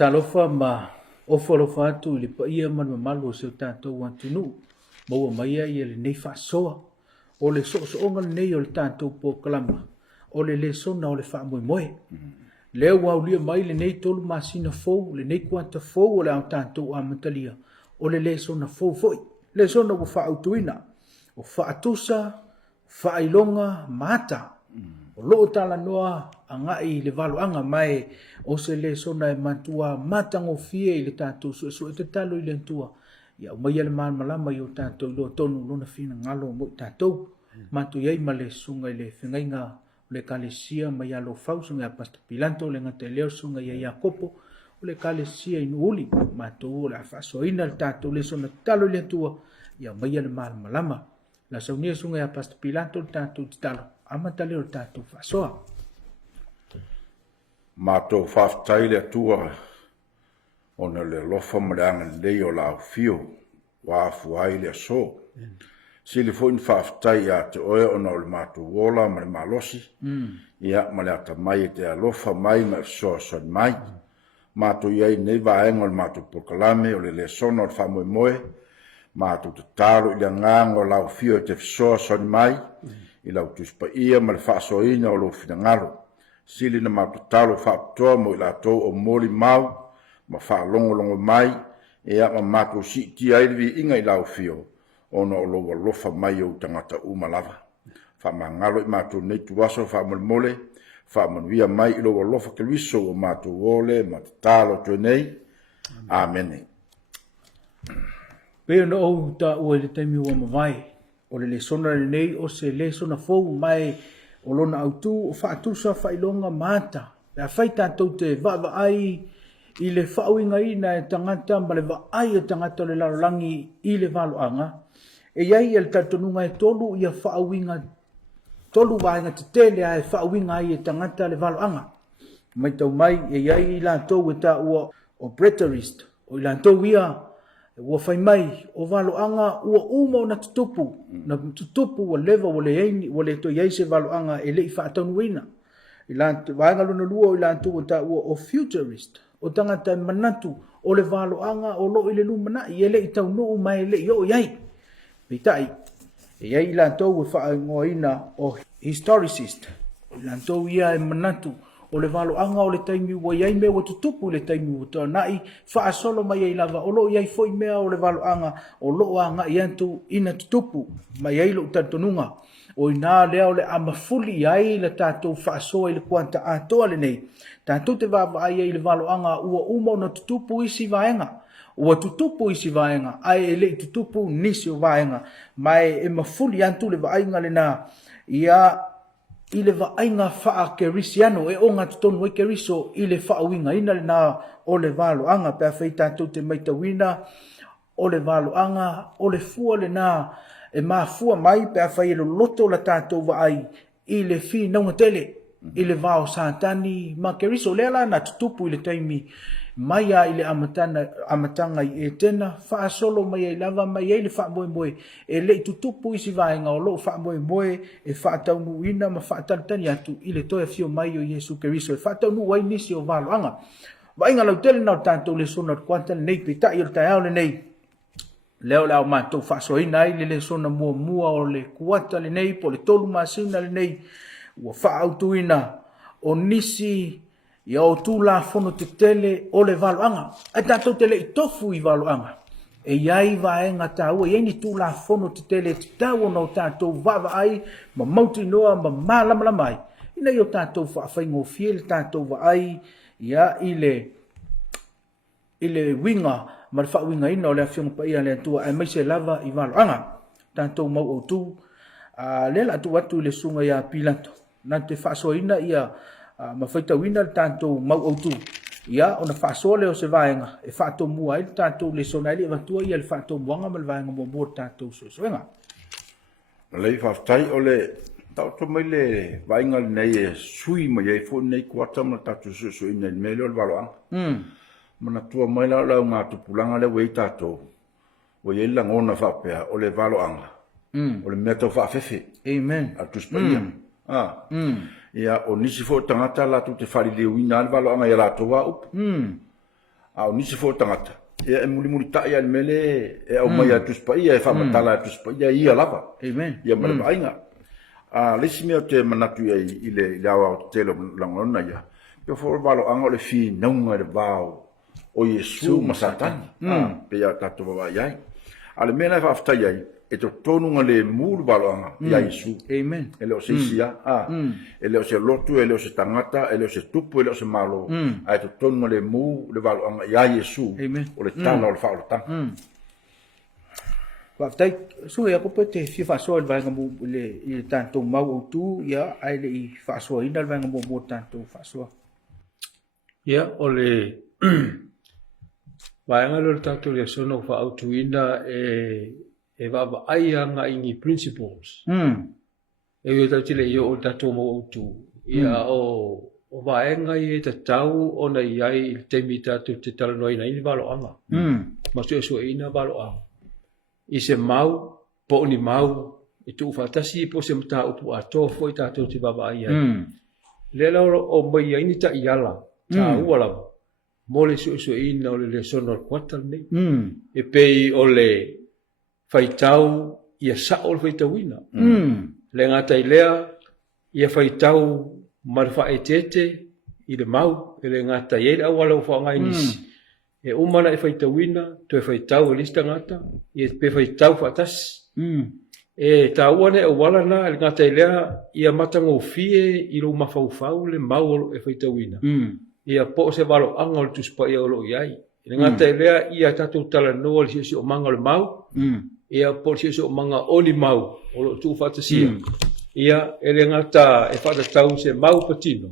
Talofa ma ofalofa atu i le paia ma le mamalu o seu tatou atunuu maua mai ai le nei faasoa o le soʻosoʻoga lenei o le tatou pokalama o le lesona o le faamoemoe lea ua aulia mai lenei tolu masina fou lenei kuata fou o le ao tatou amatalia o le lesona fou foʻi lesona ua faautuina o faatusa faailoga mata o loo talanoa agaʻi le valoaga mae o se lesona e matua matagofie i le tatou suʻesuʻe tatalo i le atua ia umaia le malamalama i o tatou iloa tonu lona finagalo mo i tatou matua ai ma le suga i le fegaiga o le kalesia ma ia lo fausuga ia pasta pilanto le gata lea o suga ia iakopo o le kalesia i nuuli matou o le a faasoaina le tatou lesona tatalo i le atua ia umaia le malamalama la saunia suga ia pasta pilanto le tatou tatalo amatale o le tatou faasoa Mātou whaftai le atua o na le lofa mareanga lei o la aufio wa afuai le aso. Sili fo in whaftai a te oe o na o le mātou wola ma le malosi. Ia ma le ata mai te alofa mai ma so son mai. Mātou iai nei vaenga o le mātou pokalame o le sono o le whamoe moe. Mātou te talo i le ngang o la aufio te so son mai. I lau tuspa ia ma le whaasoina o lo finangalo. Sili na matutalo whaapitoa mo i la tau o mori mau, ma whaalongolongo mai, e a ma matu si ti airivi inga i lau fio, ono o loa lofa mai o tangata umalava. Whaamangalo i matu neitu waso whaamolmole, whaamanuia mai i loa lofa keluiso o matu wole, matutalo tue nei. Amen. Peo na ou ta ua le taimi ua mawai, o le sona le nei o se le sona fou mai, o lona autu o faatusa failonga mata la fai tatou te vaavaai i le faauigaina e tagata ma le vaai e tagata o le lalolagi i le valoaga e iai e le tatonuga e tolu ia faauiga tolu vaega tetele a e faauiga ai e tagata le valoaga maitau mai e iai i latou e taʻua o preterist o i latou ia ua fai mai o valoaga ua uma o na tutupu ua leva ua le toi ai se valoaga e leʻi faataunuina i vaega lona lua o i latou o taʻua o futurist o tagata e manatu o le valoaga o loo i le lumanaʻi e leʻi taunuu ma e leʻi oo iai peitaʻi e iai i latou e faaigoaina o historicist i latou ia e manatu o le valoaga o le taimi ua iai mea ua tutupu i le taimi ua toanaʻi faasolo mai ai lava o loo iai foʻi mea o le valoaga o loo agaʻi atu ina tutupu mai ai loo tatonuga o inā lea o le amafuli ai le tatou faasoa i le kuanta atoa lenei tatou te vaavaai ai le valoaga ua uma ona tutupu isi vaega ua tutupu isi vaega ae e leʻi tutupu nisi o vaega mae e mafuli atu le vaaiga lenā ia i le vaaiga faakerisiano e oga totonu ai keriso i le faauigaina lenā o le valoaga pe afai tatou te maitauina o le valoaga o le fua lenā e mafua mai pe afai e loloto o le tatou vaai i le finauga tele i le vao satani ma keriso lea la na tutupu i le taimi mai a i le amataga i e tena faasolo mai ai lava mai ai le faamoemoe e leʻi tutupu isi vaega o loo faamoemoe e faataunuuina ma faatalitali atu i le toe afio mai o iesu keriso e faataunuu ai nisi o valoaga vaaiga lautele na o tatou lesona o le kuata lenei peitaʻi o le taeao lenei lea o le ao matou faasoaina ai le lesona muamua o le kuata lenei po le tolu masina lenei ua faautuina o nisi ia o tulafono tetele o le valoaga ae tatou te leʻi tofu i valoaga e iai vaega tāua iai ni tulafono tetele tatau ona o tatou vaavaai ma mautinoa ma malamalama ai inai o tatou faafaigofie le tatou vaai ia i le uiga ma le faauigaina o le afioga paia le atua ae maise lava i valoaga tatou mau outu lea laatu atu i le suga iā pilato na te faasoaina ia ma faitauina le tatou mau autu ia ona faasoa le o se vaenga e faatomua ai le tatou le sona ai le vatua ia le faatomuaga ma le vaenga muamua le tatou soesoega lei faafetai o le tauto mai le vainga nei e sui mai ai fo nei kuata ma tatou soesoina i mele o le valoaga mana tua mai lau gatupulaga le ua i tatou ua iai lagona faapea o le valoaga o le mea tau faafefe amen atuspaia ia o nisi fo tangata latou te faalileuina a le valoaga ia latou aupu a o nisi fo tangata ia e mulimuli taʻi a le mele e au mai atuspaia e faamatala atuspaia ia lava amen ia ma le vaaiga a lesi mea o te manatu ai i le aua o te tele lagona ia pe fo le valoaga o le finauga i le vao o iesu ma satani pe ia tatou vavaai ai a le mea lai faafetai ai e totonuga lemu le valoaga ia iesu amen e leo se isia e leo se lotu e leo se tangata e leo se tupu e leo se malo ae totonuga lemu le valoaga ia iesu o le tala o le faaolotaga faafetai suga ia kope te fia faasoa i le vaega i le tatou mau autu ia ae leʻi faasoaina le vaega muamua tatou faasoa ia o le vaega lo le tatou le asona o faautuina e vaavaai agaʻigi principles e ua tautile ia o le tatou mau autu ia o vaega i e tatau ona i ai i le taimi i tatou te talanoaina ai le valoaga ma suʻesuʻeina valoaga i se mau po oni mau e tuu faatasi po se mataupu atoa foi tatou te vaavaai ai le lau o mai ai ni taʻiala taua lava mo le suʻesuʻeina o le lesona o le kuata lenei e pei o le faitau ia saʻo o le faitauina le gatai lea ia faitau ma le faaetete i le mau e le gatai ai le auala o faaogai nisi e uma na e faitauina toe faitau e lisi tagata ia pe faitau faatasi e taua ne auala na e le gatai lea ia matagofie i lou mafaufau le mau e faitauina ia po o se valoaga o le tusipaia o loo i ai le gatai lea ia tatou talanoa le sioʻomaga o le mau ia po le sioʻomaga o ni mau o loo tuu faatasia ia e le gata e faatatau se mau patino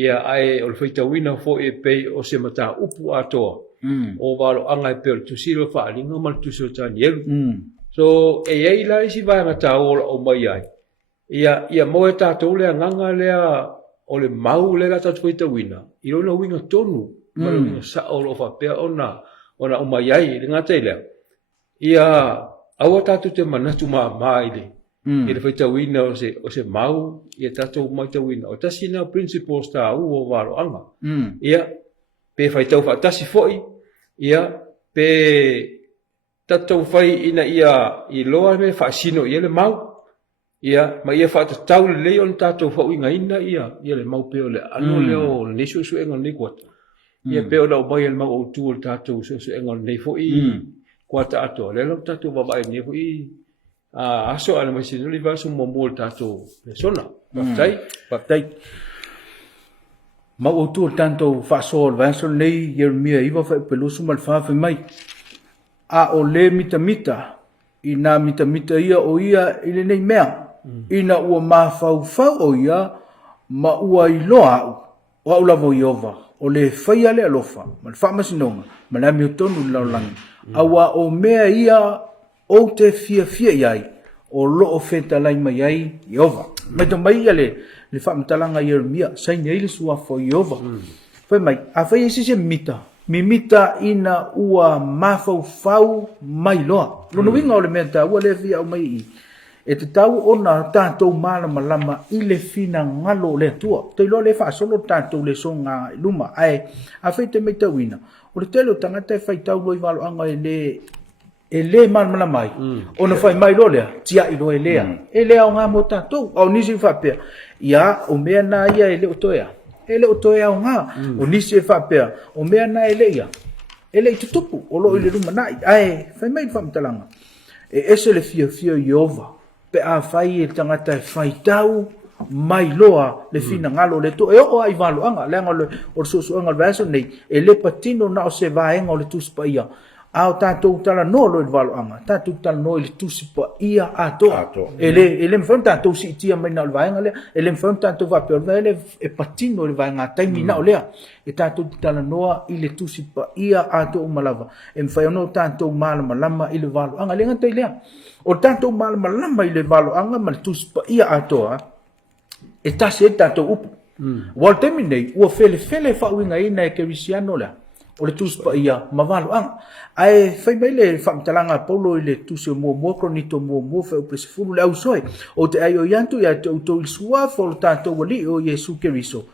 ia ae o le faitauina foʻi e pei o se mataupu atoa o valoaga e pe o le tusilo faaliga ma le tusi o tanielu so e ai la isi vaega tāola o mai ai ia mo e tatou le agaga lea o le mau le la tatou faitauina i lona uiga tonu ma le uiga saʻo o loo faapea ona o mai ai le gatai lea ia aua tatou te manatu mamā i le faitauina o se mau ia tatou maitauina o tasi na principles tāu o valoaga ia pe faitau faatasi foʻi ia pe tatou fai ina ia i loa me faasino ia le mau ia ma ia faatatau lelei ona tatou faauigaina ia le mau pe o le ano lea o lenei suʻesuʻega o lenei kuata ia pe ona o mai e le mau outu o le tatou suʻesuʻega o lenei foʻi kuata atoa le lau tatou vavaai lenei foʻi aso ana mai sinoli vaso muamua o le tatou lesona faafetai mau outu o le tatou faasoa o le vaega so lenei ieremia iva faʻipelusu ma le fafai mai a o le mitamita ina mitamita ia o ia i lenei mea ina ua mafaufau o ia ma ua iloa a'u o a'u lava o Iova o le faia le alofa ma le faamasinoga ma le amiotonu le lalolagi aua o mea ia ou te fiafia i ai o lo'o fetalai mai ai Iova mai tamai ia le faamatalaga Ieremia saini ai le suafa o Iova fai mai afai isi se mimita ina ua mafaufau mai loa lona uiga o le mea taua le fia au mai e tatau ona tatou malamalama i le finagalo o le atua tailoa le faasolo tatou le soga i luma ae afai te maitauina o le tele o tagata e faitau loi valoaga e lē malamalama ai ona fai mai lo lea tiaʻi loa e lea aogā mo tatou ao nisi faapea ia o mea na ia e le o toe a e le o toe aogā o nisi e faapea o mea na e leʻia e leʻi tutupu o loo i le lumanaʻi ae fai mai le faamatalaga e ese le fiafia o Iova pe a fai e tagata e faitau mai loa le finagalo o le atua e o'o ai valoaga leaga o le suʻesuʻega o le vaeso nei e le patino na o se vaega o le tusipaia ao tātou tala no lo i walo anga, tātou tala no i le tusi pa ia atoa. Ele mwhanu tātou si itia mai na o le vaenga lea, ele mwhanu tātou wapea o le e patino le vaenga taimi na o lea, e tātou tala noa i le tusi pa ia atoa umalava, e mwhai ono tātou malama lama i le walo anga, le ngata i lea, o tātou malama lama i le walo anga, ma le tusi pa ia atoa, e tasi e tātou upu. Wal temi nei, ua fele whauinga ina e kerisiano lea, o le tusi pa ia mawalo anga. Ai fai mai le whamtalanga Paulo i le tusi o mua kronito mua whau presifuru le au soe. O te ai o iantu ia te auto il sua fo tātou wali o Yesu Keriso.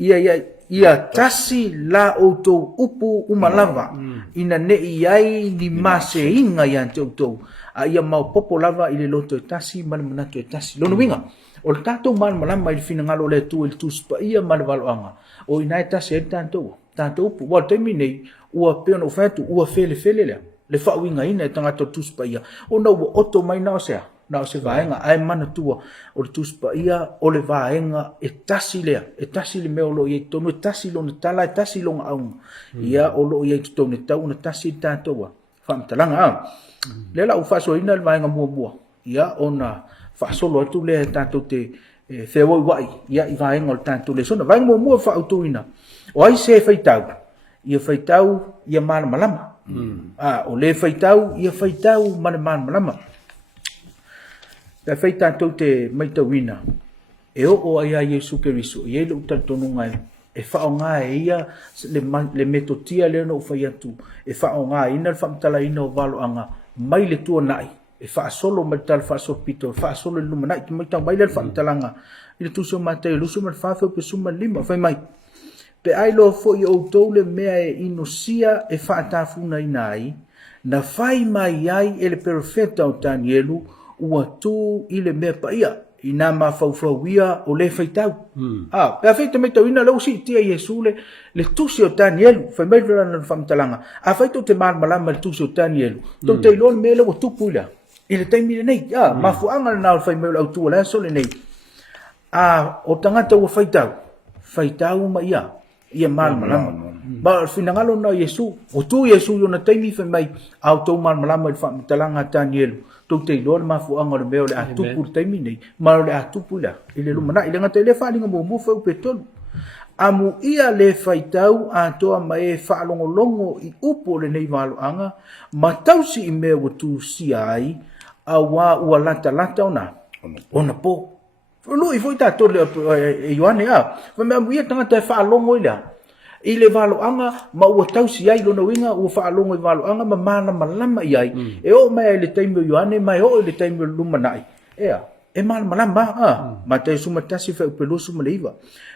Ia tasi la auto upu umalava. Ina ne iai ni mase inga ian te auto. A ia mau popo lava i le loto e tasi mana manatu e tasi. Lono winga. O le tātou mana malama i le fina ngalo le tu il tusi pa ia mana walo anga. O ina e tasi e tātou. Tātou upu. Wal temi nei. Ua peona o whaitu, ua fele lea. Le whauinga ina e tangata tuspa ia. O na ua oto mai nao sea. Nao se vaenga, ai mana tua o le tuspa ia, o le vaenga e tasi lea. E tasi le mea o lo iei tonu, e tasi lo na tala, e tasi lo nga aunga. Ia o lo iei tonu, e tau na tasi tātoa. Whamtalanga, le la u whaso ina le vaenga mua. Ia o na whasolo atu lea tātou te whewa iwai. Ia i vaenga o le tātou le sona. Vaenga mua whautu ina. O ai se whaitau. Ia whaitau, ia mana malama. O le whaitau, ia whaitau, mana malama. Pea whaitātou te maitawina. E o ai a Yesu Keriso, i ele utatonu ngai. E whao ngā e ia, le metotia le no whai atu. E whao ngā ina le whamtala ina o walo anga, mai le tua nai. E wha solo mai tala wha so pito, wha solo le luma nai, ki mai tau mai le whamtalanga. I le tuso matai, lusu mai whawhau pe suma lima, whai mai. Pe ai lo fo i outou le mea e inosia e whaatafuna i nai, na whai mai ai e le perfeta o Danielu ua tū i le mea paia, i nā mawhauwhauia o le whaitau. Pea whaita mai tau ina lau si tia Yesu le tusi o Danielu, whai mai rana na whamtalanga, a whaito te malama le tusi o Danielu, tau te ilo le mea lau o tupu ila, i le taimi le nei, mafuanga na whai mai lau tua le aso le nei. O tangata ua whaitau ma ia, ia malama. Ba finangalo na Yesu, o tu Yesu yo na taimi fa mai auto malama fa talanga Daniel. Tu te lo ma fu anga le meo le atu pu taimi nei, ma le atu pu la. Ile lu mana ile ngata le fa linga mo fa u petol. Amu ia le faitau a toa mai fa longo i upo le nei malo anga, ma tausi i meo tu si ai a wa ua lata ona po. Lu i foi tato le Ioane fa me amu ia tanga te fa longo ila. I le valo anga ma ua tausi ai lona winga ua whaalongo i valo anga ma mana malama i ai. E o mai le taimi o Ioane, mai o le taimi o Lumanai. E mana malama, ma te sumatasi wha upelosu ma leiva.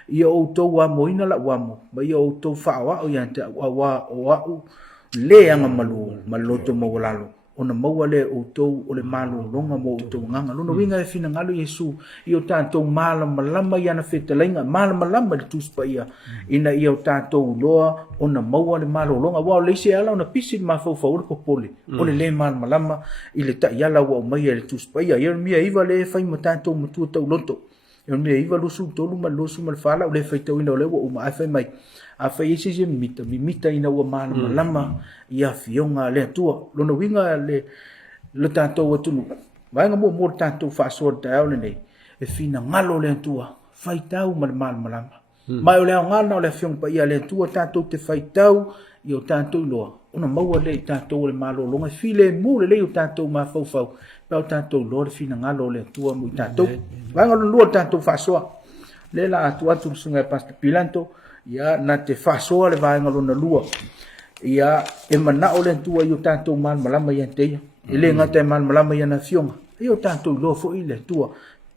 Ia o tau wa moina la wamo, ma ia o tau whaawa o iante o au le anga maloto mawalalo. Ona maua le o tau o le malo longa mo o tau nganga. Lona winga e fina ngalo Yesu i o tātou malama lama i ana whetalainga. Malama lama le tuspa ia. Ina i o tātou loa ona maua le malo longa. Wao leise ala ona pisi ma fau le popole. O le malama lama i le ta iala wa o mai le tuspa ia. Ia mia iwa le fai ma tātou matua tau loto. Ia mia iwa losu tolu ma losu ma le whala o le fai tau ina o le wa o ma fai mai. A fai isi se mimita ina ua malama lama ia fionga le tua. Lona winga le tātou atunu. Vaenga mo tātou whaasoa tau le nei. E fina ngalo le tua. Fai tau ma le malama lama. Mai o le au ngana o le fiong pa ia le tua tātou te fai tau i o tātou loa. Ona maua le tātou le malo longa. File mu le o tātou ma fau. Pau tātou loa le fina ngalo le tua mo i tātou. Vaenga lo lua tātou whaasoa. Le la atu sunga e Pastor Pilanto. Ia na te whasoa le vaenga lona lua. Ia e manao le tua i o tātou malama i anteia. E le ngata e malama i ana fionga. I o tātou loa fo i le tua.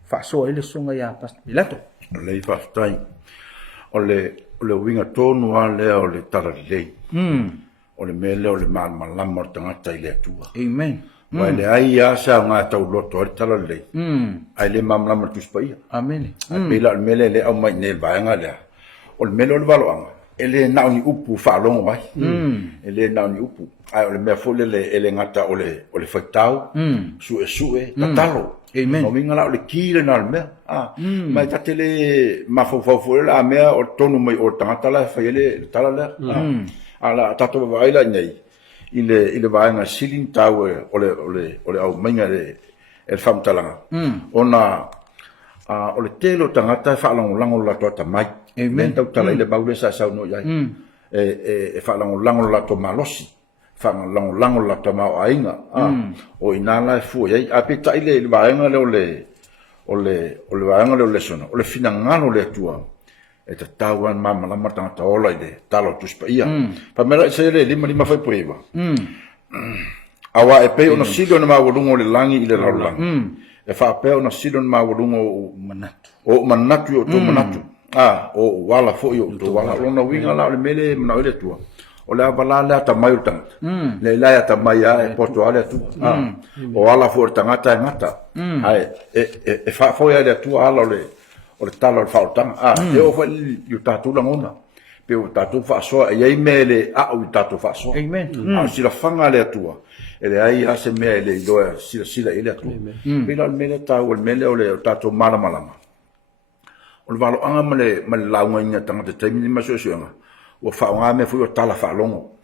Whasoa i le sunga i a Pastor Pilato. Le i whaftai. O le winga tonu a lea o le tara lei. O le mele o le malama o tangata i le tua. Amen. Mai le ai a sa ngā tau loto o le tara lei. Ai le malama tuspa ia. Amen. Ai pila le mele le au mai ne vaenga lea. O le mele o le valoanga, e le nao ni upu whaalongo mai. E le nao ni upu. Ai o le mea fole le ngata o le whaitau, sue, tatalo. Amen. No minga la o le kile na le mea. Mai tate le mawhauwhau la mea o tonu mai o tangata la, whai le tala lea. Ala tato wawaila nei. ile vaenga siling tau ole au mainga le famtalanga ona ole telo tangata fa lango la to tamai amen tau tala ile baule sa no yai fa lango la to malosi fa lango la to ma ainga o inala fu yai apita ile vaenga ole vaenga le sono ole finangalo le tua e te tauan mama la martanga taola ide talo tuspaia pa mera se le lima fai poeva awa e pe ona sido na mawulungo le langi ile laulang e fa pe ona sido na mawulungo manatu o to manatu o wala fo yo to wala lona winga la le mele na ile tua o le avala le ata mai utang le la ata mai e porto ale tu o wala fo tangata ngata ai e fa fo ya le tua ala le o le talo le fautanga e o foi yu tatu langona pe o tatu fa so e ai mele o tatu fa so amen si la fanga le tua e le ai ase mele do sila ile tua pe la mele ta o mele o le tatu malama o le valo anga male launga ina tanga te taimi ma so o fa nga me fu o tala fa longo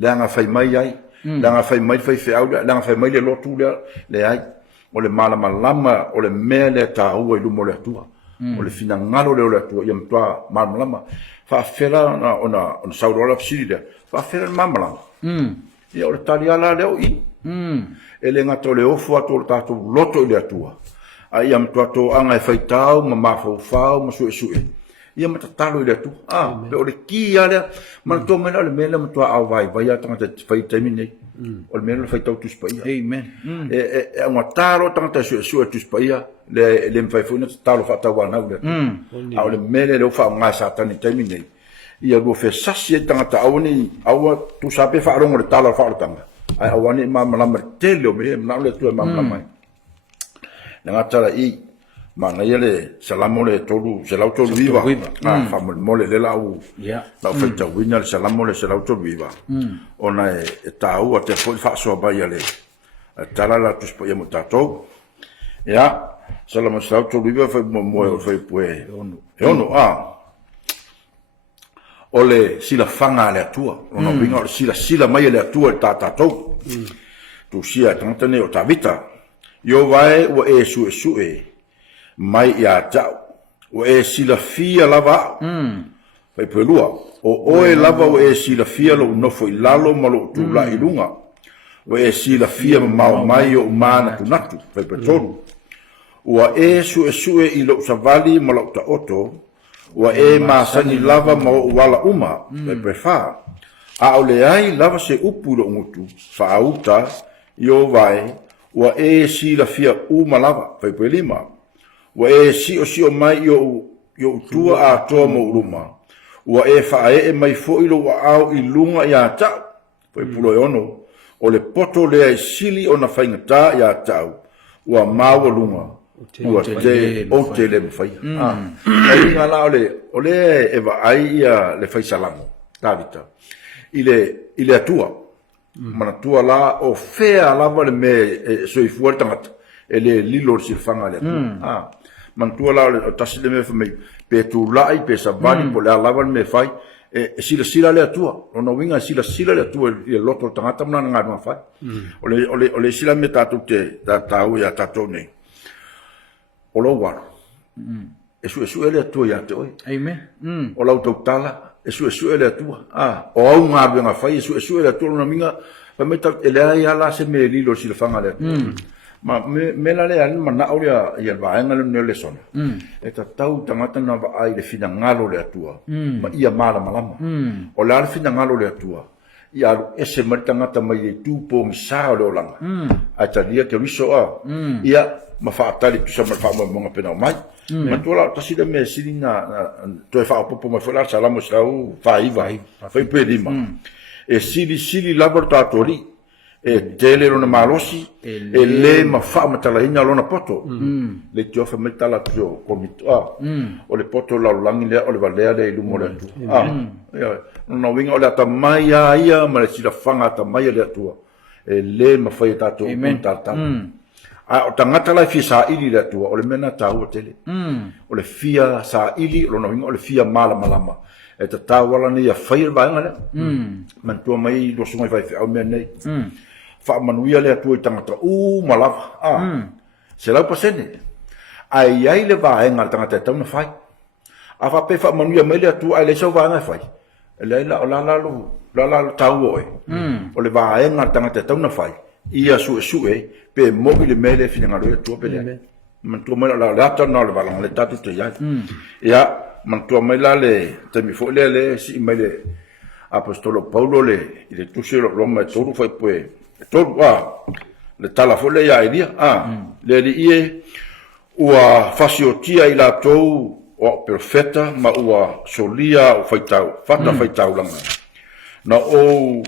le anga fai mai ai le anga fai mai fai fe au le anga fai mai le lotu le ai o le malama o le mele ta o i lumo le tua o le fina ngalo le tua ia mtua malama fa fera ona saurola fsida fa fera malama ia o le taliala le o i e le ngato le ofu ato le tatu loto le tua ai am to anga fai tau ma mafau ma su ia mata talo le tu pe o le ki ale ma to mena le mele ma to au vai tanga te fai termine o le mele fai tau tu spaia amen e uma talo tanga su tu spaia le fai fu na talo fa tau na au le mele le fa nga sa tani termine ia go fe sasi tanga au ni au tu sape fa rongo le talo fa tanga ai au ni ma la martelo me na le tu ma mai nga tara i mana yele salamo le tolu se lau tolu viva fa mole le lau la feta wina le salamo le se lau tolu viva ona e tau te foi fa so ba yele tala la tu spo yemo tato ya salamo se lau tolu viva foi mo foi pue ono ole sila fanga le tua ona vinga sila mai le tua tato tu sia tantane o tavita yo vai o su mai ia tau o sila fia lava fai pelua o lava o sila fia lo no foi lalo malo tu la ilunga o sila fia mai o mana tu natu fai petonu o su i lo savali malo ta oto o masani lava mo wala uma fai prefa a ole ai lava se upu lo ngutu fa auta yo vai o sila fia lava fai pelima wa si o mai yo tua a toa mo uruma wa fa mai fo ilo wa au ilunga ya ta foi pulo ono o le poto le sili ona faingata ya tau wa mawo lunga wa te o te le fai ai ngala ole eva ai ya le fai salamo tavita ile atua mana tua la o fea lava le me so i fuerta mat ele lilo si fanga le mantua la tasile me fa me pe tu lai pe sabani po la lava me fai sila le atua ona winga sila le atua i loto tangata mana nga ma fai ole sila me tatu te tau ya tatu ne olo war esu ele atua ya te oi amen ola utala esu ele atua o au nga nga fai esu ele atua na minga pa me ta ele ya la se me lilo sila fanga le ma me la le an mana o ya va ngalo ne le sona e ta tau tangata na va ai le fina ngalo le atua ma ia mala malama o la fina ngalo le atua ia ese martangata mai tu po msa o langa a ta dia ke riso ia ma fa tali tu sa ma fa mo pena mai ma tu la ta si de me si na tu fa po ma fa la sala mo sa u fa pe di ma e sili laboratori e tele rona malosi e le ma fa matala ina lona poto le tio fa metala tio komito o le poto la langi le o le valea le lu mole tu no winga o le ta mai ia ma le sila fanga ta mai le tua e le ma fa ta to tata o tangata la fisa ili le tua o le mena ta o tele o le fia sa ili lona winga o le fia mala malama e ta tawala ni ya fail ba ngala man tua mai do sungai vai au men nei fa manuia le tu tangata malava se la pasene ai ai le va ngal tangata tau na fai afa pe fa manuia mai le tu ai le so va na fai le la tau oi o le va ngal tangata tau na fai ia su pe mobile mele fina ngalo tu pe le man tua mai la ta na le valang le tatu te ya man tua mai la le te mi fo le si mai le apostolo Paulo le tu se lo Roma tu foi poi tu le tala fo le ya idia le ie ua fasiotia i la tou o perfeta ma ua solia o faitau faitau langa na o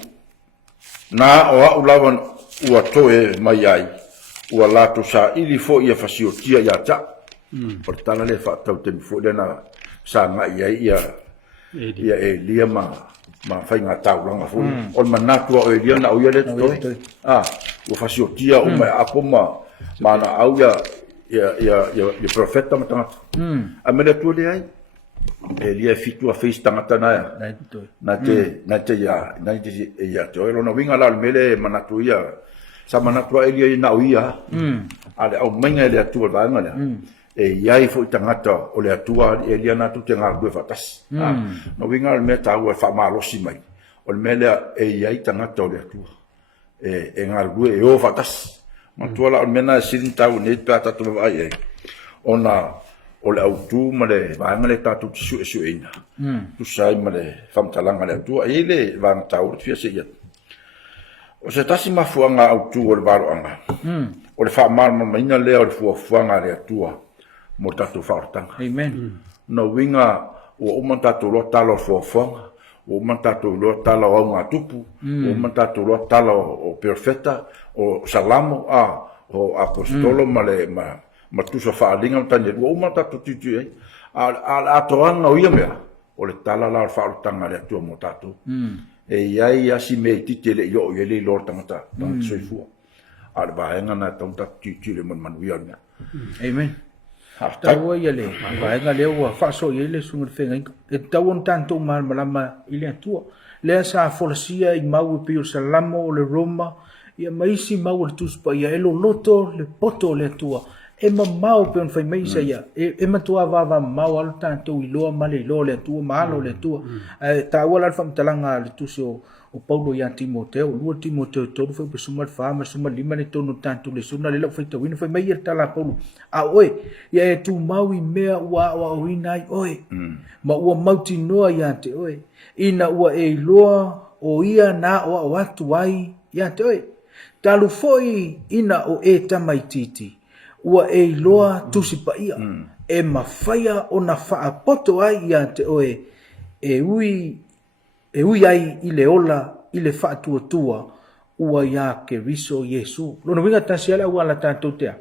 ulawan ua toe mai ai ua lato sa ili fo ia fasiotia ia ta por tala le fatau te fo le na sa ngai ia lia ma fai ngā tau langa fu on manatua o elia na uia le toi ua fasiotia o mai apo ma na au ia profeta ma tangata a mele tu le ai elia fitu a face tangata na te ia te oiro na winga la mele manatu ia sa manatua elia na uia ale au mainga le atua vanga le iai fo tangata o le atua elia na tu te ngargue fatas no winga me tau e fa malosi mai o le mele iai tangata o le atua ngargue o fatas Mantua la mena sin tau ne tata tu ai ona o le autu ma le vanga le tatu su ina tu sai ma le fam talanga le tu ai le vanga tau fia se ia o se tasi ma fuanga autu o le varo anga o le fa mal ma ina le o le fuanga le tua mo tatu fartanga amen no winga o tatu lo talo fuanga o tatu lo talo o ngatupu o tatu lo talo o perfetta o salamo o apostolo ma tu sa faalinga tanya o tatu titu a toanga o ia mea o le tala la fautanga le tu mo tatu ai asi me titele yo le lor tangata soifua al baenga na tanta titu le man wiana amen Tawa ia le, vaenga le ua whaso ia le sunga whenga e tauan tanto malama i le atua. Lea sa folasia i mau e pio salamo o le Roma, ia maisi mau le tuspa ia elo loto le poto le atua. E ma mau pe on fai maisa ia, e matua vava mau alo tanto i loa ma le loa le atua, ma alo le atua. Tawa la fam talanga le tuso o Paulo ia Timoteo, lua Timoteo tolu fai pe suma le fama, suma lima le tono tanto le suna le lau fai tawina fai mai ia tala Paulo. A oe, ia e tu mau i mea ua oina ai oe, ma ua mauti noa ia te oe, ina ua e loa o ia na o watu ai ia te oe. Talu foi ina o e tamaititi, ua e loa tusipa ia, e mawhaia o na faa poto ai ia te oe, e ui ai i le ola, i le whaatua tua, ua ia ke riso Yesu. Lona winga tasiala ua la tātou tea.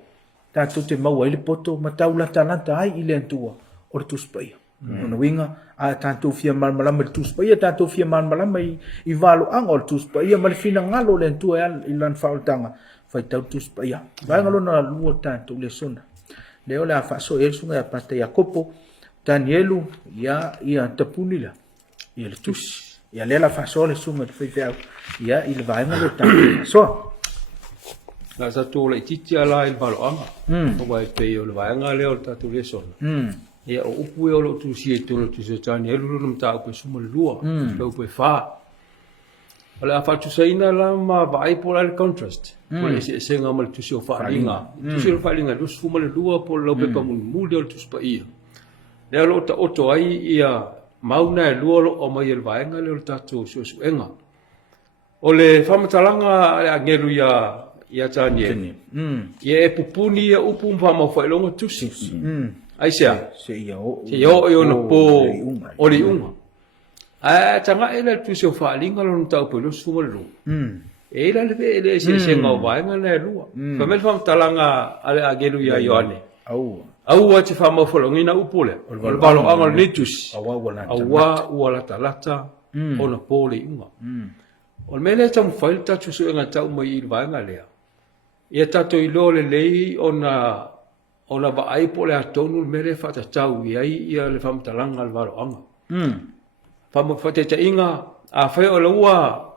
Tātou te maua i le poto, ma tau la talanta ai i le antua, o le tuspaia. Lona winga, a tātou fia malmalama le tuspaia, tātou fia malmalama i valo anga o le tuspaia, ma le fina ngalo le antua i lan whaotanga, fai tau tuspaia. Vaenga lona lua tātou le sona. Leo le a whaaso e sunga a pata ia kopo, Danielu, ia tapunila, ia le tusi. Ia lela fasole sunga te whaiwhau. Ia i le vaenga le tātou. So. La sa tō la ititi ala il valo anga. O wai pei o le vaenga leo le tātou le sona. Ia o upu e o lo tu si e tono tu se tani e lulu nam tāu pe suma le lua. Lau pe wha. O le a whatu saina la ma vai po la le contrast. O le se senga ma le tu si o whaalinga. Tu si o whaalinga lus fuma le lua po lau pe pa muli o le tu spa ia. Lea lo ta oto ai ia mauna e lua o mai e le vaenga leo le tātou suenga. O le whamatalanga a ngeru ia tani e. Ia e pupuni ia upu mwhama whailonga tusi. Ai sea. Se ia o na po o li unga. A tanga e le tusi o whaalinga lo na tau pe losu funga le lua. E ila le ve ele se ngau vaenga le lua. Whamel whamatalanga a ngeru ia Ioane. Aua te whamau whalongina upole. O le valo anga le nitus. Aua ua lata o na pōle unga. O le mele tamu whaile tatu su e ngā tau mai i vaenga lea. Ia tato i lo le lei o na vaai pole atonu le mele whata tau i ai ia le whamtalanga le valo anga. whamawhate inga, a whai o laua,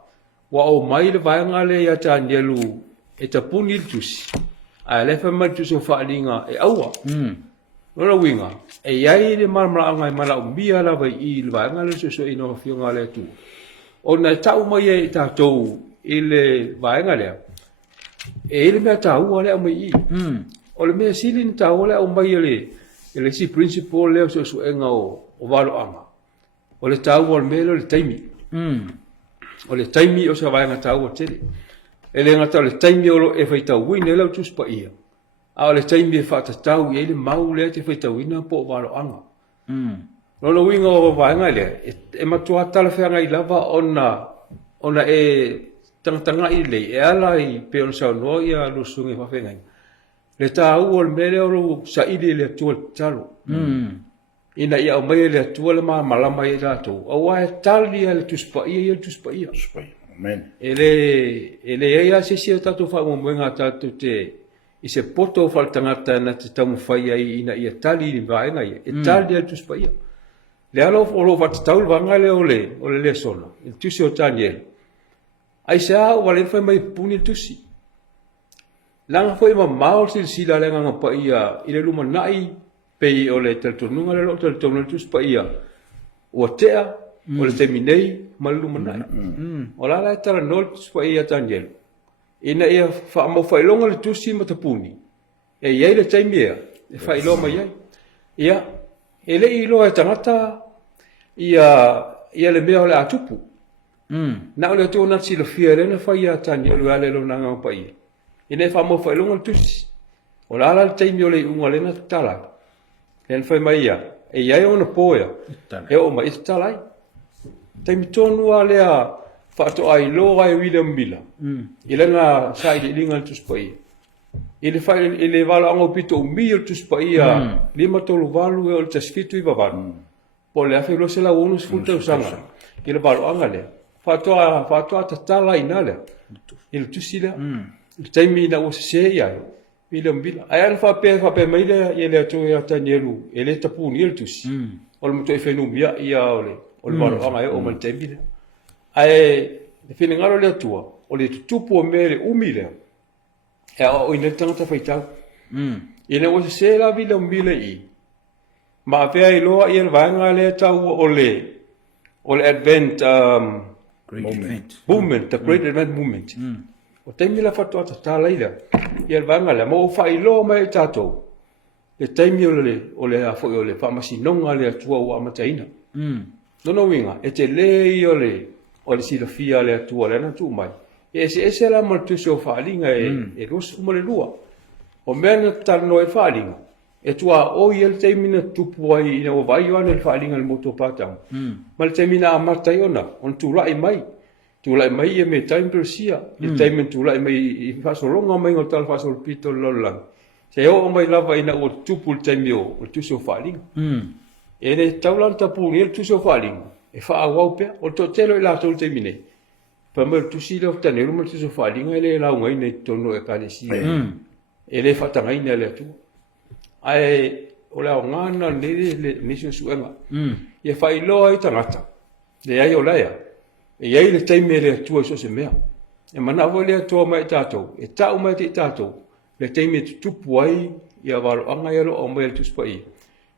wa o mai le vaenga le ia ta nielu, e ta puni il tusi. A le whamai tusi o whaalinga e aua. Lora winga, e iai le maramara angai mara o mia lawa I le vaenga le suso ina o whionga le tu. O na tau mai e tātou I le vaenga lea. E le mea tāua lea mai I. O le mea silin tāua lea o mai le si principle lea suso enga o walo anga. O le tāua le mea le taimi. O le taimi o sa vaenga tāua tele. E le ngata o le taimi o lo e whaitau wine lau tuspa ia. A o le taimi e whaatatau I le mau lea te whaitau ina po walo anga. Lono winga o vaenga lea. E matua tala whianga I lava ona e tanga I le. E ala I pe on sa noa ia lo sungi whawhengai. Le tāu o le mele o lo sa ili le atua le talo. Ina ia o mai le atua le maa malama I rato. Awa e tali le tuspa ia tuspa ia. Amen. Ele ia se sia tatu wha mwenga tatu te I se poto o whaltangata na te tamu whai ai ina ia tali ni vaenga ia. E tali le tuspa ia. Le alo o lo watatau le vanga le le sona. Il tusi o Daniel. Ai se a wale whai mai puni tusi. Langa whai ma mao sila lenga ngapa ia I le luma nai pei o le teltonunga le lo teltonunga le tuspa ia. Ua tea o le teminei ma le luma nai. O la e tala no le tuspa ia Daniel. Ina ia wha whailonga le tusi ma tapuni. E iei le taimea. E whailonga iei. Ia. E le ilo e tangata ia le mea o le atupu. Na o le tō natsi le fia rena whai a tani alu ale lo nanga o pai. Ina e wha whailonga le tusi. O la le taimea o le unga lena tala. Len whai mai ia. E iei o na poia. E o mai talai. Taimi tonu a lea whaato ai lo ai William Miller. I lenga sai di linga tuspai. I le whai I le wala anga pito umia tuspai a 5 valu e o le tasfitu I vavanu. Po le afe lo se la unus futa usanga. I le walu anga lea. Whaato a tatala ina lea. I le tusi lea. I taimi na o se ia. William Miller. Ai ana whape mai lea I le ato e atani elu. E le tapuni il tusi. O le muto e whenu mia ia o le walu anga e o man taimi lea. Ai le whenengaro le atua, o le tutupu o mere umi lea, e o ina tangata whaitau. Ina o se la vila umile I. Ma avea I loa I el vaenga le tau o le Advent movement, the Great Advent Movement. O taimi la whatua tatala ila, I el vaenga le, ma o whai loa mai tātou. Le taimi o le afoi o le whamasinonga le atua o amataina. Nono winga, e te lei o le silafia le atua le na tu mai. E se la mal tu so falinga e ros mo le lua. O men tal no e falinga. E tua o il temina tu puai ina o vai ona le falinga le moto patang. Mal temina marta iona on tu lai mai. Tu lai mai e me time persia. Il time tu lai mai fa so longa mai o tal fa so pito lolang. Se o mai lava ina o tu pul temio o tu so falinga. E le taulan tapu ni tu so falinga. E fa au pe o to telo I la tol temine. Pa mer tu si lo tane lo mer tu so falinga le la ngai ne tono e kalesi. E le fa tanga ina le tu. Ai o la ngana le mission suenga. E fa I lo ai tangata. Le ai o la ya. E ai le time le tu so se mea. E mana vo le to mai tato. E ta o mai tato. Le time tu puai ia valo anga ia lo o mai tu spai.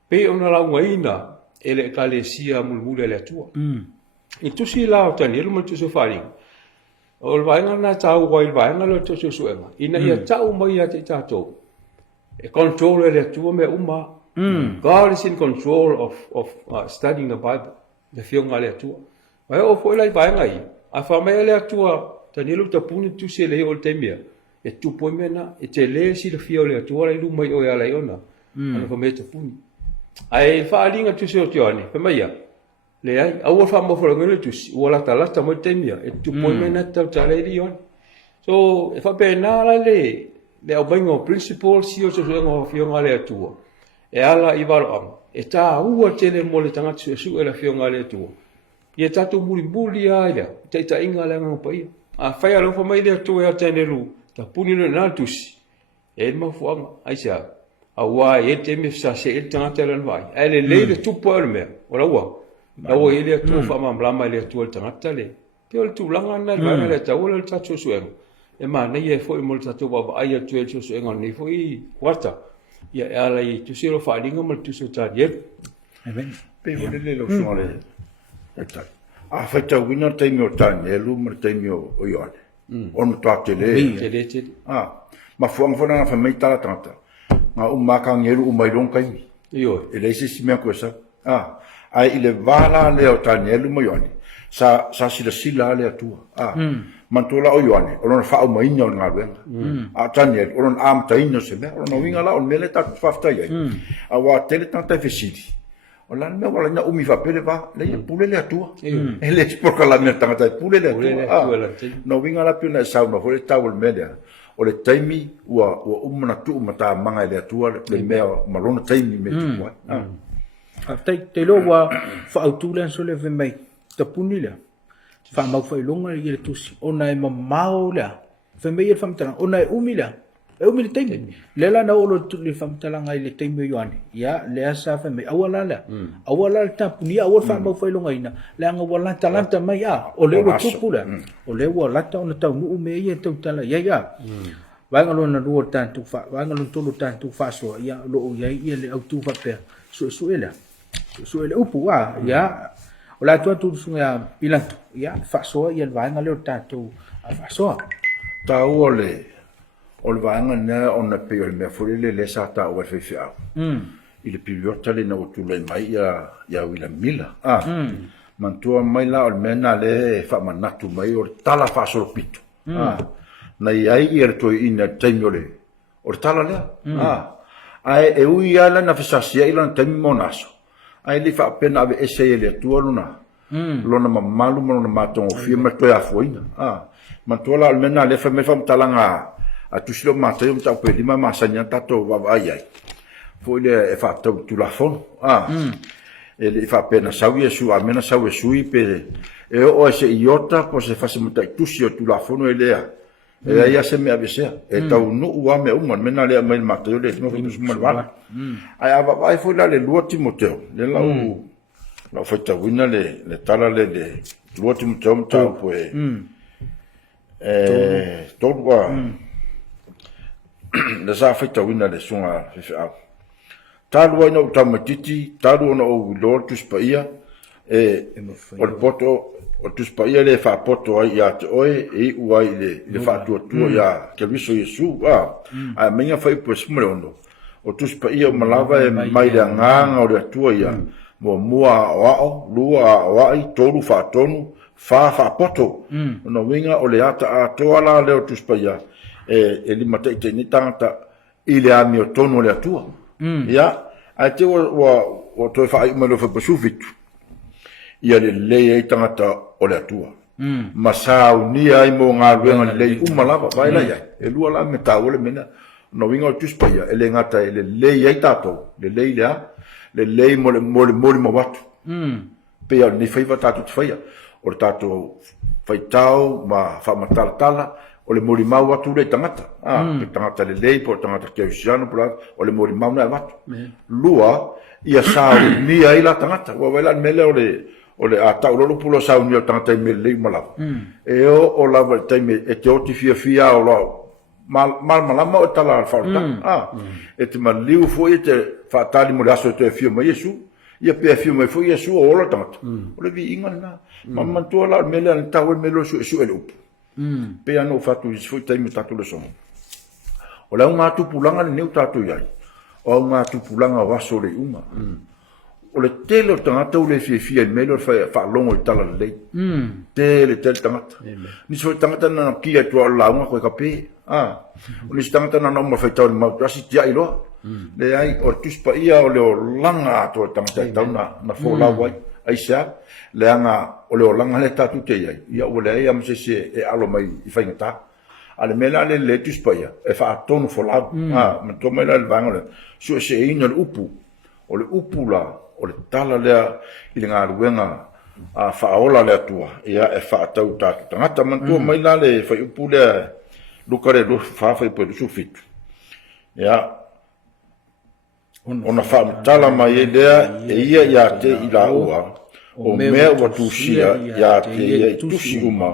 Pe ona la ngaina e le kalesia mulmule le atua. I tusi la o tani, elu tu so faringa. O le vaenga na tau wa il vaenga lo tu so suenga. Ina ia tau mai a te tatou. E control le atua me uma. God is in control of studying the Bible. Le fionga le atua. Vai o foi lai vaenga I. A fa mai le atua, tani elu tapuni tusi le o le temia. E tu poi mena, e te le si le fio le atua la ilu mai o ia la iona. Ana fa me tapuni. Ai whaalinga tusi o tione, pe mai ia. Le ai, au wha mo wharonga le tusi, ua lata mo temia, e tu poi mena tau tale li on. So, e whape nara le au bainga o principle si o suenga o fionga le atua. E ala I waro am. E tā ua tele mo le tangatu su e la fionga le atua. I e tatu muli a ila, te ita inga le anga pa ia. A whai alo wha mai le atua e a tene lu, ta puni no nā tusi. E ma fuanga, aisa. A wai e te me sa se e tangata lan vai. E le tupu al mea, ora ua. Au ele atu fa mamlama ele atu le tangata le. Pe o tulanga na va le tau le tatu suenga. E mana ia foi mo tatu ba ai atu e tu suenga ni foi quarta. Ia ala i tu siro fa dinga mo tu so ta ye. Amen. Pe o le lo so le. A fa tau wina te mi o tani e lu mo te mi o ione. On to te le. Te. Ma fuang fona na fa mai tala tangata. Nga umaka ngeru umai long kai. Io. E le si me ko sa. Ai ile vala le o tani e lu mo ione. Sa sila le atua. Mantola o ione. O lona fa o mai nyo nga wenga. A tani e o lona am taino se me. O lona winga la o mele ta fafta ye. A wa tele tanta fesidi. O la me wala na umi fa pele va le pule le atua. E le sporka la me tanga pule le atua. No winga la pina sa no fo le tawol media. O le taimi ua umana tu mata manga le atua le me malona taimi me tu wa. Te lo wa fa autulan so le ve mai. Ta punila. Fa mau fa longa i le tusi. Ona e mamao la. Ve mai e fa mtana. Ona e umila. E umila taimi. Lela na olo tu le fa mtala ngai le taimi yoane. Ya le asa ve mai awala la. Awala la ta punia awal fa mau fa longa ina. Le anga wala talanta mai a. O le wa tupula. O le wa lata ona tau nu me ia tau tala. Ya. Vanga lona ruo tantu fa. Vanga lona tolu tantu fa so. Ya lo ia ia le autu fa pe. Suela. Suela upu wa. Ya. O la tua tu sunga pilantu. Ya. Fa so ia vanga le tantu. Fa so. Tau o le vanga na ona pe o me furele le sa ta o fe fia. Il pilote le no tu le mai ya wila mila. Mantua mai la o mena le fa manatu mai o tala fa so pito. Na ai ir to ina tengole. O tala le. Ai e ui ala na fisasia ila na temi monaso. Ai le fa pena ave ese le tu luna. Lona mamalu mo na matongo firma to ya foina. Mantua la o mena le fa me fa talanga a tu silo mata yo ta pe lima masanya tato va ai foi le fa to tu la fon e le fa pena sawi su a mena sawi sui pe e o se iota po se fa se mata tu sio tu la fon e le e ia se me avese e tau no ua me uma mena le mai mata yo le no ku mal va ai ava vai foi la le luo timoteo le la fa ta wina le tala le luo timoteo ta po tolwa le sa fita wina le sunga fifa talu ina utamatiti talu ona o lord tuspaia o poto o tuspaia le fa poto ai ya oi e uai le fa tu ya ke viso yesu a menga fai pues mono o tuspaia malava e mai da nganga o le tua ya mo mua o lua o ai tolu fa tonu fa poto no winga o le ata a toala le o tuspaia e li mate te ni tangata ile a mio tono le atua ya a te o to fa ma lo fa pasufit ia le tangata o le atua masau ni ai mo nga wenga le umalava vai la ia e lua la meta o le mena no winga o tuspaia ele ngata ele le ai tato le mo watu pe ni faiva tatu faia o tato faitau ma fa matala o le mori mau atu le tangata. Pe tangata le lei, po tangata ke usiano, o le mori mau na watu. Lua, ia sao ni ai la tangata. Wa wela mele o le ata ulolo pulo sao ni o tangata i mele lei malawa. E o lava taime, e te oti fia o lao. Malama o tala alfauta. E te maliu fo e te fatali mo le aso te fia ma Yesu. Ia pe fia ma fo Yesu o lo tangata. O le vi inga na. Mamantua la mele an tau e mele su ele upu. Pe ano fatu is foi taimi tatu le somo. O la unga tu pulanga le neu tatu yai. O unga tu pulanga waso le uma. O le tele o tangata o le fia melo fa longo i tala le lei. Tele tangata. Nisi foi tangata na kia tua la unga koe kape. O nisi tangata na noma fai tau le mau trasi tia iloa. Le ai o tuspa ia o le o langa ato tangata i tau na fo la wai. Aisha le anga o le olanga le tatu te iai ia o le ia mse e alo mai i faingata ale mela le tuspaia e fa tonu fo la ma to mela le vanga le so se ina le upu o le upu la o le tala le i le ngaruenga a fa ola le tua ia e fa tau tatu tangata man to mai la le fa upu le lukare do fa po su fitu ia ona fa tala mai idea e ia te ila ua o mea ua tusia ia te ia tusi uma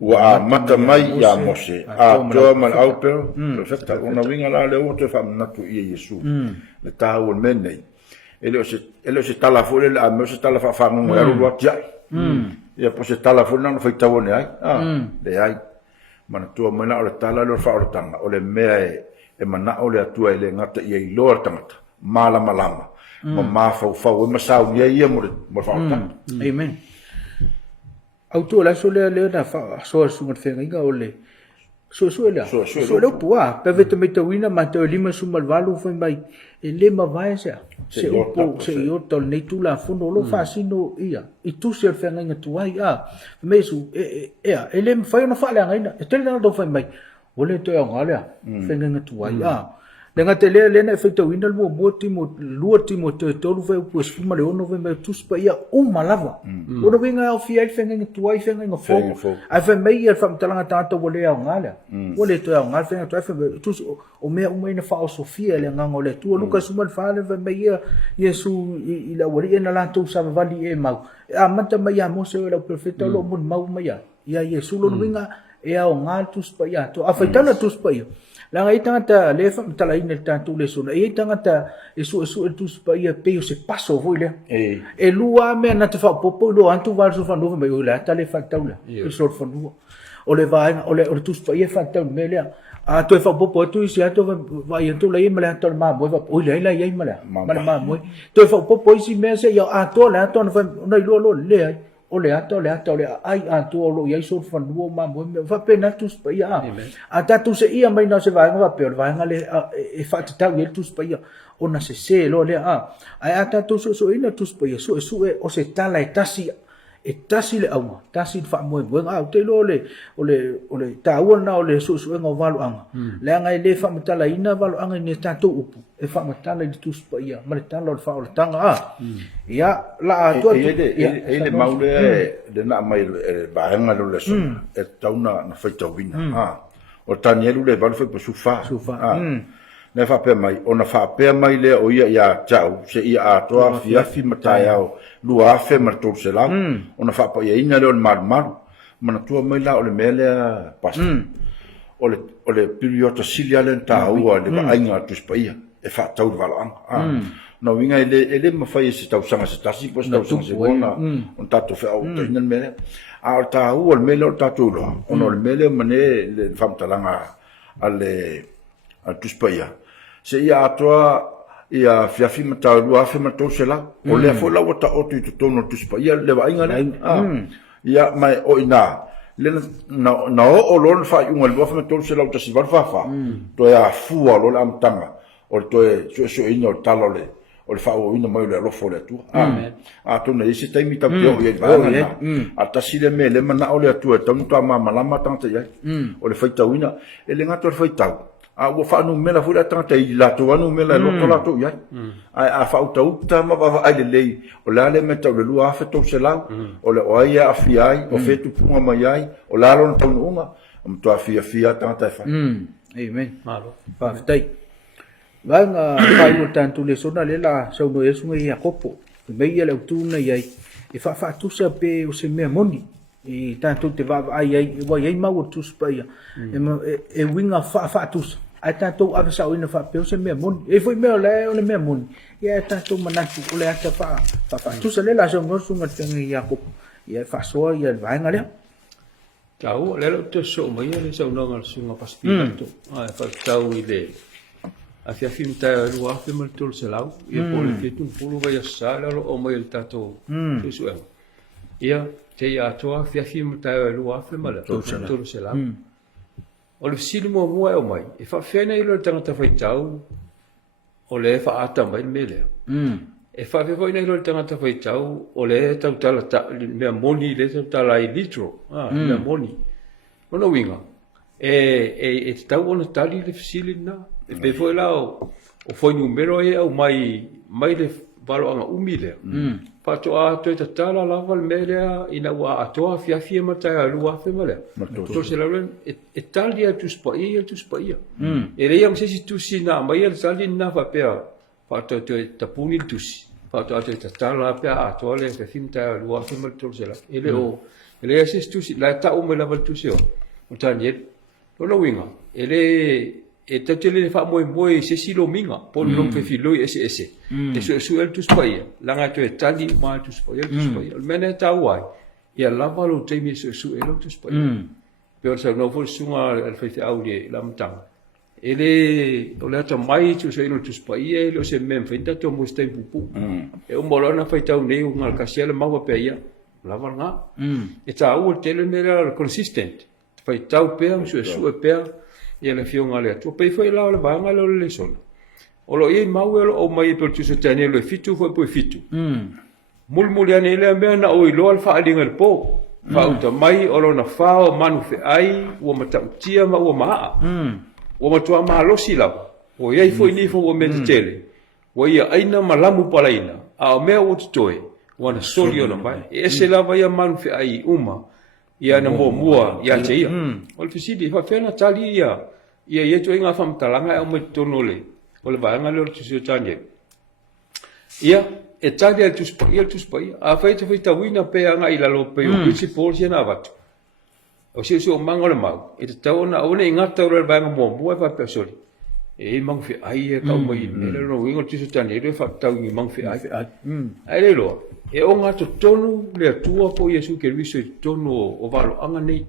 ua mata mai ia mose a toa man aupeo perfecta ona winga la le o te whamanatu ia Yesu le tāu o menei ele o se tala fole le ame o se tala whawhangu e aru tia ia po se tala fole nana whaitawo ne ai le ai mana tua mana o le tala le o whaoratanga o le mea e mana o le atua e le ngata ia I loa tangata malama lama ma mafau masau ia mo le whaoratanga amen au tu la so le na fa so sunga fenga o le so le pua pe vete me tawina ma te lima sumal valu foi mai e le ma vai se o se o to nei tu la fondo lo fa sino ia I tu se fenga nga tu ai me su e le fa no fa le nga e te na do foi mai o le to nga le fenga nga tu ai le nga te le na fe tawina mo lua timo te tolu fe pu se ma le ono fe me tu spa ia o malava o no vinga o fiel fenga nga tu ai fenga nga fo ai fe me ia fa mtalanga tanto o le nga le o le to nga fenga tu fe tu o me o me na fa o sofia le nga ngole tu o luka sumal fa le fe me ia Yesu I la wali na la tu sa vali e mau a mata mai a mo se o profeta lo mo mau mai ia Yesu lo vinga e a o nga tu spa ia to a fa tala tu spa ia la ngai tangata le fa tala ina tantu le sona e tangata su tu spa ia pe o se paso voi le e lua me na te fa popo lo antu va so fa no me o la tale fa taula e so fa no o le vai o le tu spa ia fa taula me le a to fa popo tu si ato va ia to le me la to ma mo va o le la ia me la ma mo to fa popo si me se ia a to la to no lo le o le ato le ai atu o lo ia so fa no ma mo fa pena tu spa ia a tatu se ia mai no se va nga pe va nga le e fa ta ia tu spa ia ona se lo le ai ata tu so ina tu spa ia so o se tala e tasi le au tasi fa mo o te lo le o le ta ona o le so nga valu anga le nga le fa mtala ina valu anga ni tatu upu e fa mtala di tu spa ia ma le tala o fa o tanga ia la tu ele maule de na mai ba nga lo le so e tauna na fa tawina o tanielu le valu fa sufa ne fa pe mai ona fa pe mai le o ia tau se ia atoa fi matai au lua fe martu se la ona fa pa ia ina le mar mana tua mai la o le mele pas o le periota silia le tau o le ainga tu spaia e fa tau valang no winga ele ma fa ese tau sanga se tasi pos tau sanga se bona on tato fa o ina mele a o tau o mele o tato lo ono le mele mane le famtalanga ale a tu spaia se ia atoa ia fiafi mata lua fe mato sela o le fo la wata o tu tono tu spa ia le vainga le ia mai o ina le na o lon fa un lua fe mato sela o tasi va fa to ia fu o lo am tanga o to e so ina o talo le o le fa o ina mai le lo fo le tu a to na isi tai mi ta pio ia va a tasi le me le mana o le tu e tonto ma malama tanga ia o le faita wina e le ngato faita a wo fa no mela fura tanta I la to no mela lo to la to ya a fa uta uta ma va ai le o la le meta le lua fa to se la o le o ia afiai o fe tu punga mai ai o la lo to unga am to afia tanta fa amen malo fa tai vanga fa i tantu le sona le la so no esu ngai a kopo me ia le tu na ia e fa tu se pe o se me moni I tanto te va ai wa ai mau tu spa ia e winga fa tu ai tanto a sa ina fa pe se me mon e foi me le me mon ia tanto manatu o le ata fa tu se le la so no sunga tenga ia ko ia fa so ia vai ngale tau le lo te so mai le so no ngal sunga pasti to ai fa tau I le a fia finta lu a fe mal tol se lau ia po le ke tu pulu vai sa lo o mai el tato tu su ia te ia toa fia mata lu a fe mal tol se lau o le sili mo o mai e fa fena I lo tangata fai tau o le fa ata mai mele e fa fe foi nei lo tangata fai tau o le tau tala me moni le tau tala I litro me moni ono winga e tau ono tali le sili na e pe foi la o foi numero e o mai le valo anga umile pa to a to ta tala la val mele ina wa atoa fia mata lu a fe male to se la e tali tu spa e le yang se tu si na mai el sali na fa pe pa to ta puni tu si to ate tala pe a to le te finta lua fi mal to sela ele o ele assist la ta o me la val tu se o taniet to lo winga ele e tatele fa moi se silo minga po lo fe filo ese e su el tu spaia langa to tali ma tu spaia mena ta wai ia lava lo te mi su el tu spaia per sa no fo sunga al fe au de la mtang ele o le ata mai tu se tu spaia lo se mem fe ta to mo stai pupu e o molona fa ta nei un al kasiele ma wa pe ia lava nga e ta o tele mera consistent fa ta pe su pe ia le fionga le tu pe foi la vanga le son o lo i mau o mai per tu se tani le fitu foi poi fitu mulmuliane le me na o i lo al fa alinga po fa uta mai o lo na fa o manu fe ai o mata tia ma o ma o matua ma lo sila o ia foi ni fo o me tele o ia aina malamu palaina a me o toe o na solio na mai e se la vai manu fe ai uma ia na mua ia te ia o le fisidi fa fena tali ia tu inga fam talanga o me tonole o le vanga le tu se tanye ia e tali al tu spai a faita wina pe anga ila lo pe o principal se na vat o se mango le mau e te tauna o ne ingata o le vanga mua fa pe soli e mang fe ai ka mai le no wingo tu se tanye le fa tau ni mang fe ai ai le lo e o ngata tonu le tua po Yesu ke riso tonu o valo anga nei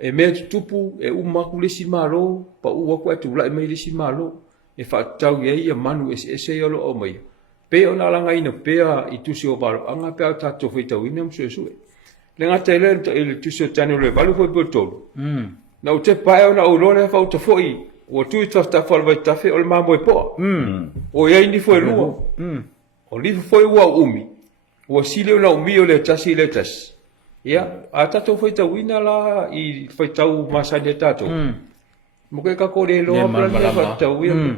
e me tupu e umaku le si malo pa u ko atu la me le si malo e fa tau ye manu ese yolo o mai pe ona langa ina pe i tu si o valo anga pe ta to fita winam su le ngata ele tu se tanu le valo fo boto na o te pa ona o lore fa to foi o tu ta fa vai ta fe o ma mo po o ye ni foi lu o li foi wa umi o sile na umi o le tasi le tas ia a tato foi ta wina la i foi tau masa de tato mo ke ka ko le lo la fa ta wina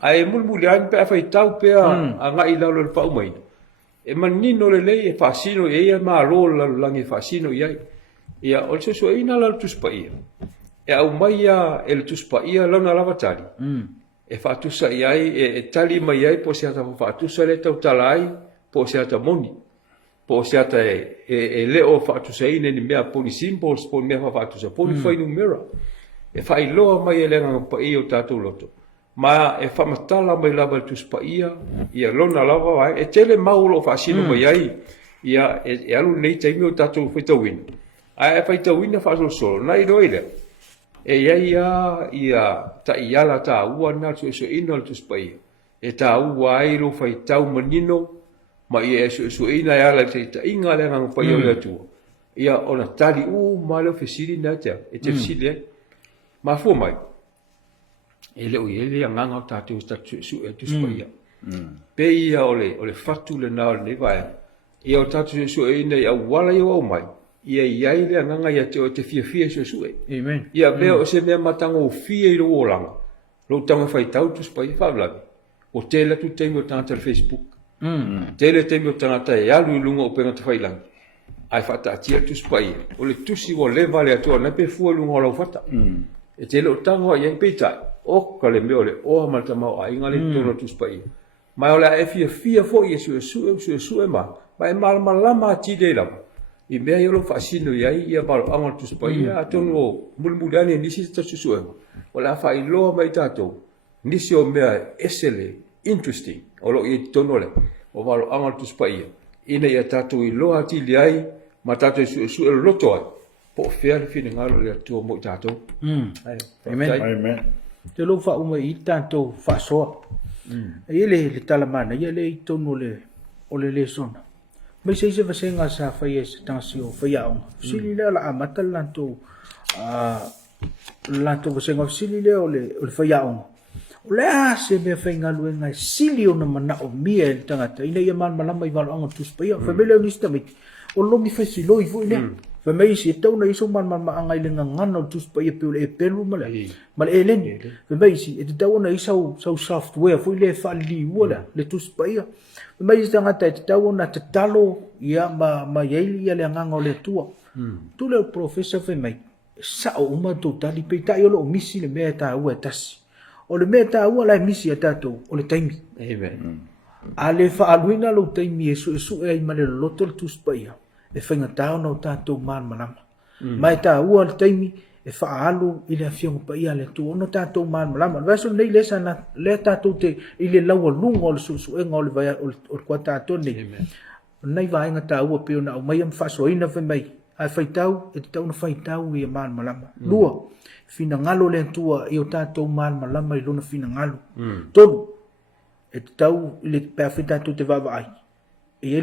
ai mulmulian pe foi tau pe a nga i la lo pa mai e manino le le e fasino e ia ma lo la ngi fasino ia o se so ina la tu spaia e au mai ia el tu spaia la na lava tali e fa tu sa ia e tali mai ai po se ata fa tu sa le tau talai po se ata moni po se ata e le o fa tu sei ne mea poli symbols po mea fa tu sa poli foi numero e fa i loa mai e lenga pa i o tatu loto ma e fa matala mai lava tu spaia ia lona lava vai e tele maulo fa sino mai ai ia e alu nei te mi o tatu foi to win ai fa to win fa so nai doile e ia ta iala ta ua na so ino tu spaia e ta ua ai lo fa tau manino ma ia so ina ia la te inga le ngang pa yo le tu ia ona tali ma le fesiri na te e te fesiri ma fu mai ele o ele nganga ta tu su e tu spaia pe ia ole fatu le na le vai ia o tatu su ina ia wala yo mai ia le nganga ia te fia su e amen ia be o se me matango fia i lo langa lo tanga fai tau tu spaia fa bla o tele tu tengo tanta Facebook tele te mi tangata e alu lunga o penga te whailang. Ai whata atia tu spai. O le tusi o le vale atua na pe fua lunga o lau whata. E tele o tango i peitai. O ka le meo le oa malta mau a inga le tono tu spai. Mai o le a fia fo i su e ma. Mai malama ati le lama. I mea i olo whaasino i ai i a balo anga tu spai. A tono o mulmuliane nisi ta su e ma. O le a whai loa mai tatou. Nisi o mea esele. Interesting. O lo i tono le. O valo anga tu spaia. Ina ia tatou i loa ati li ai, ma tatou su e loto ai. Po fea le fine ngalo le atua mo i tatou. Amen. Te lo fa uma i tatou fa soa. Ia le talamana, ia le i tono o le sona. Mai se vasenga sa faia se tangsi o faia onga. Sili le la amata lanto vasenga sili le o le faia onga. O le se mea whainga luenga sili o na mana o mia e tangata. Ina ia malama i wala anga tuspaia. Whamele o nista mei. O longi whaisi loi fu ilea. Whamei si e tauna iso malama anga ilenga ngana o tuspaia pe ole e pelu male. Male e leni. Whamei si e te tauna isau software fu ilea whaali uola le tuspaia. Whamei si tangata e te tauna te talo ia ma yaili ia le nganga o le tua. Tule o professor whamei. Sa o uma tau tali pe tai olo o misi le mea ta ua tasi. O le mea tā ua lai misi a tātou, o le taimi. Amen. Ale whaaluina lo taimi e su e ma le loto le tuspaia. E whaingatao na o tātou man manama. Mai tā ua le taimi e whaalu i le awhiangu paia le tu ono tātou man manama. Vaso nei lesa na le tātou te i le laua lunga o le su e ngā o le vai o le kua tātou nei. Nei vaenga tā ua peo na au mai am whasoina whi mai. Ai whaitau e te tau na whaitau i a man malama. Lua, fina ngalo le tua i o tātou man malama i luna fina ngalo. Tonu, e te tau i le pēr whitātou te vava ai. E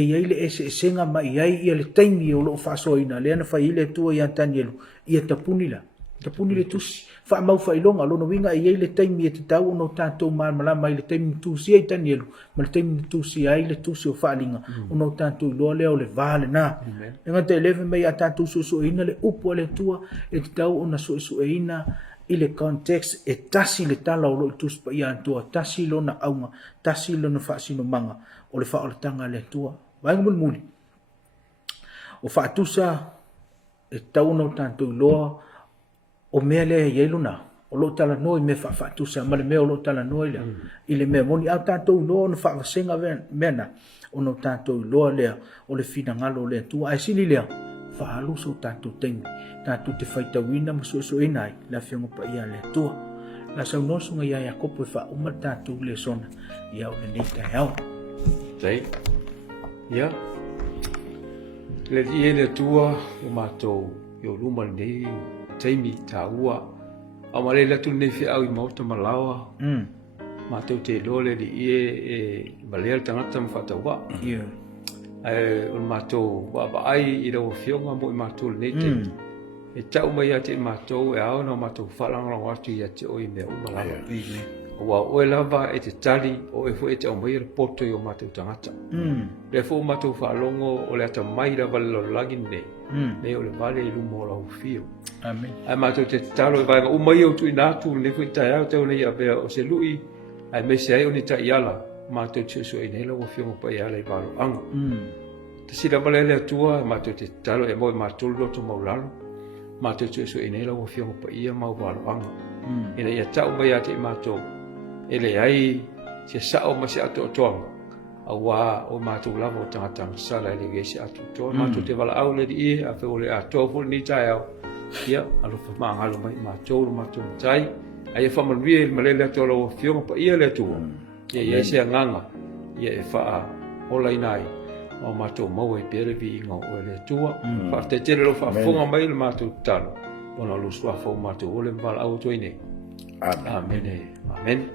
iei le ese senga ma iei i le taimi o loo whasoina. Le ana whai i le tua i antanielu. I a tapuni la. Tapuni le tusi. Wha mau whailonga. Lona winga iei le taimi e te tau ono tātou man malama i le taimi tusi ai tanielu. Ma le taimi tusi ai le tusi o whaalinga. Ono tātou loa leo le vale nā. E ngata e lewe mei a tātou susu e ina le upo le tua e te tau ona susu e ina i le context e tasi le tala o lo tusi pa ia antua. Tasi lona aunga. Tasi lona whaasino manga. O le whaalatanga le tua. Vaenga muli muli. O whaatusa e tau no tātou loa o mea lea iei luna, o lo tala noi me whaatusa, ma le mea o lo tala noi lea, i le mea moni au tātou loa o na whaasenga mena, o no tātou loa lea, o le whina ngalo lea tua, ai sini lea, whaalusa o tātou teimi, tātou te whaitawina ma so inai, la whionga pa ia lea tua, la sau nosunga ia ia kopo e wha umar tātou le sona, ia o le neita au. Sei, ia, le ie le tua o mātou, i o luma nei, taimi tā ua, a ma le latu nei whi au i mauta malawa, mātou te lole li ie e malea tangata ma whataua. O mātou wa ai i rau whionga mo i mātou nei te. E tau mai a te mātou e au na mātou whalanga watu i a te oi mea umalawa. Wa oe lava e te tali o e fo e te au mai poto i o mātou tangata. Le fo mātou whalongo o le ata mai lava le lagi nei. Nei o le vale i lumo lau fio. Amen. Ai mātou te talo e vaenga umai au tui nātu ne fo i tai au tau nei a bea o se lui. Ai me se ai o ni tai ala. Mātou tio so i nei lau o fio pa i ala i valo anga. Te sila malele atua mātou te talo e mo e mātou loto maulalo. Mātou tio so i nei lau o fio pa i a mau valo anga. Ina ia tau mai a te mātou. Ele ai se sao ma se ato toang awa o mātou lava o tangatang sala ele gesi ato toang mātou te wala au le di a fe ole ato ful ni tai au ia alo fa maangalo mai mātou tai ai e whamanui e malele ato lau fionga pa ia le tua ia se nganga ia e wha ola inai o mātou mau e pere vi inga o ele tua wha te tere lo wha fonga mai le mātou talo ona lo sua fau mātou ole mbala au toine Amen. Amen.